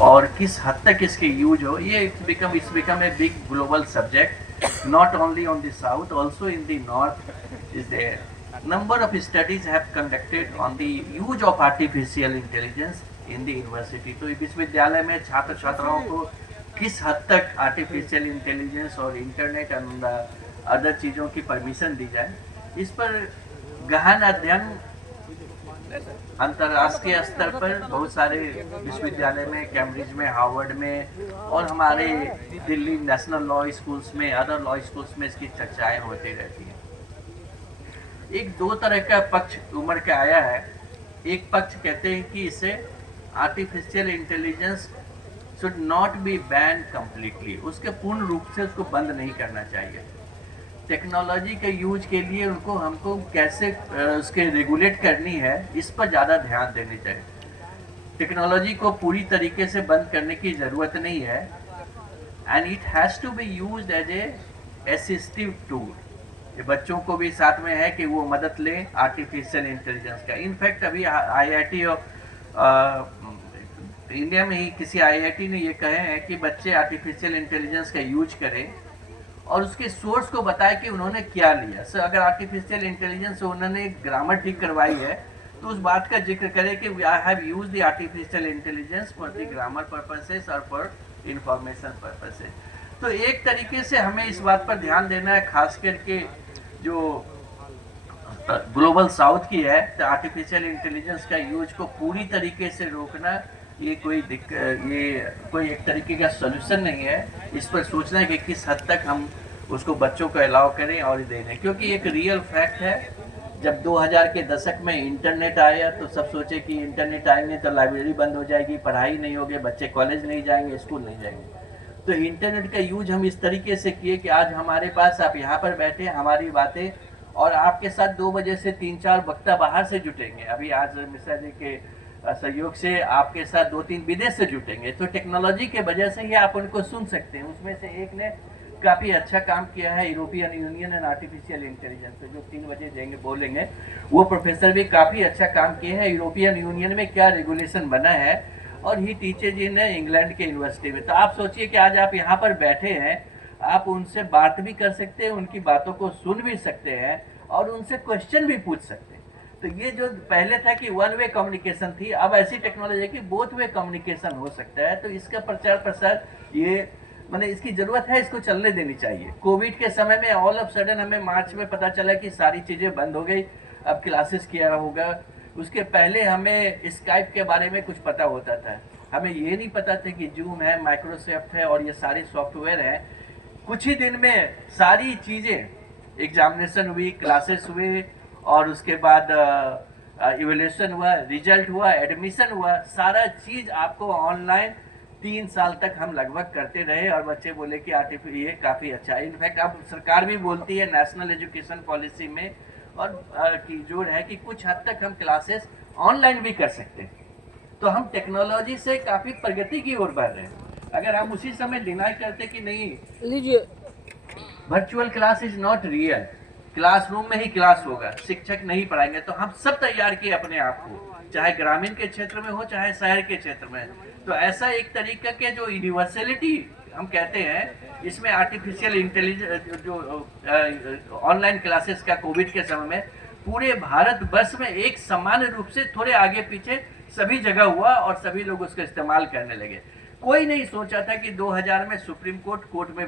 और किस हद तक इसके यूज हो, ये it's become a big global subject, not only on the south, also in the north is there. Number of studies have conducted on the use of artificial intelligence in the university. तो विश्वविद्यालय में छात्र छात्राओं को किस हद तक artificial intelligence और इंटरनेट एंड अदर चीज़ों की परमिशन दी जाए, इस पर गहन अध्ययन अंतर्राष्ट्रीय स्तर पर बहुत सारे विश्वविद्यालय में, कैम्ब्रिज में, हार्वर्ड में और हमारे दिल्ली नेशनल लॉ स्कूल्स में, अदर लॉ स्कूल्स में इसकी चर्चाएं होती रहती हैं। एक दो तरह का पक्ष उमड़ के आया है। एक पक्ष कहते हैं कि इसे artificial intelligence should not be ban completely, उसके पूर्ण रूप से उसको बंद नहीं करना चाहिए। टेक्नोलॉजी के यूज के लिए हमको कैसे उसके रेगुलेट करनी है, इस पर ज़्यादा ध्यान देनी चाहिए। टेक्नोलॉजी को पूरी तरीके से बंद करने की ज़रूरत नहीं है, and it has to be used as a assistive tool. ये बच्चों को भी साथ में है कि वो मदद लें आर्टिफिशियल इंटेलिजेंस का। इनफैक्ट अभी आईआईटी और इंडिया में ही किसी आईआईटी ने ये कहे हैं कि बच्चे आर्टिफिशियल इंटेलिजेंस का यूज करें और उसके सोर्स को बताए कि उन्होंने क्या लिया। सर अगर आर्टिफिशियल इंटेलिजेंस से उन्होंने ग्रामर ठीक करवाई है तो उस बात का जिक्र करें कि I have used the artificial intelligence for the grammar purposes और फॉर इंफॉर्मेशन पर्पसेस। तो एक तरीके से हमें इस बात पर ध्यान देना है, खास करके जो ग्लोबल साउथ की है, तो आर्टिफिशियल इंटेलिजेंस का यूज को पूरी तरीके से रोकना ये कोई एक तरीके का सोल्यूशन नहीं है। इस पर सोचना है कि किस हद तक हम उसको बच्चों को अलाउ करें और देने, क्योंकि एक रियल फैक्ट है, जब 2000 के दशक में इंटरनेट आया तो सब सोचे कि इंटरनेट आएंगे तो लाइब्रेरी बंद हो जाएगी, पढ़ाई नहीं होगी, बच्चे कॉलेज नहीं जाएंगे, स्कूल नहीं जाएंगे। तो इंटरनेट का यूज हम इस तरीके से किए कि आज हमारे पास आप यहाँ पर बैठे, हमारी बातें, और आपके साथ 2 बजे से 3-4 वक्ता बाहर से जुटेंगे। अभी आज मिश्रा जी के सहयोग से आपके साथ 2-3 विदेश से जुटेंगे। तो टेक्नोलॉजी के वजह से ही आप उनको सुन सकते हैं। उसमें से एक ने काफ़ी अच्छा काम किया है, European union and artificial intelligence पे, जो 3 बजे देंगे बोलेंगे, वो प्रोफेसर भी काफ़ी अच्छा काम किए हैं। यूरोपियन यूनियन में क्या रेगुलेशन बना है, और ही टीचर जी ने इंग्लैंड के यूनिवर्सिटी में। तो आप सोचिए कि आज आप यहाँ पर बैठे हैं, आप उनसे बात भी कर सकते हैं, उनकी बातों को सुन भी सकते हैं और उनसे क्वेश्चन भी पूछ सकते हैं। तो ये जो पहले था कि 1 वे कम्युनिकेशन थी, अब ऐसी टेक्नोलॉजी की बोथ वे कम्युनिकेशन हो सकता है। तो इसका प्रचार प्रसार ये मैंने इसकी जरूरत है, इसको चलने देनी चाहिए। कोविड के समय में ऑल ऑफ सडन हमें मार्च में पता चला कि सारी चीज़ें बंद हो गई, अब क्लासेस किया होगा। उसके पहले हमें स्काइप के बारे में कुछ पता होता था, हमें ये नहीं पता था कि जूम है, माइक्रोसॉफ्ट है और ये सारे सॉफ्टवेयर हैं। कुछ ही दिन में सारी चीज़ें, एग्जामिनेशन हुई, क्लासेस हुए, और उसके बाद इवैल्यूएशन हुआ, रिजल्ट हुआ, एडमिशन हुआ, सारा चीज़ आपको ऑनलाइन 3 साल तक हम लगभग करते रहे, और बच्चे बोले कि ये काफ़ी अच्छा है। इनफैक्ट अब सरकार भी बोलती है नेशनल एजुकेशन पॉलिसी में, और की जोड़ है कि कुछ हद तक हम क्लासेस ऑनलाइन भी कर सकते हैं। तो हम टेक्नोलॉजी से काफ़ी प्रगति की ओर बढ़ रहे हैं। अगर हम उसी समय डिनाई करते कि नहीं, लीजिए virtual class is not real, classroom में ही क्लास होगा, शिक्षक नहीं पढ़ाएंगे, तो हम सब तैयार किए अपने आप को, चाहे ग्रामीण के क्षेत्र में हो चाहे शहर के क्षेत्र में। तो ऐसा एक तरीका के जो यूनिवर्सलिटी हम कहते हैं, इसमें आर्टिफिशियल इंटेलिजेंस जो ऑनलाइन क्लासेस का कोविड के समय में पूरे भारत वर्ष में एक समान रूप से, थोड़े आगे पीछे सभी जगह हुआ और सभी लोग उसका इस्तेमाल करने लगे। कोई नहीं सोचा था कि 2000 में सुप्रीम कोर्ट में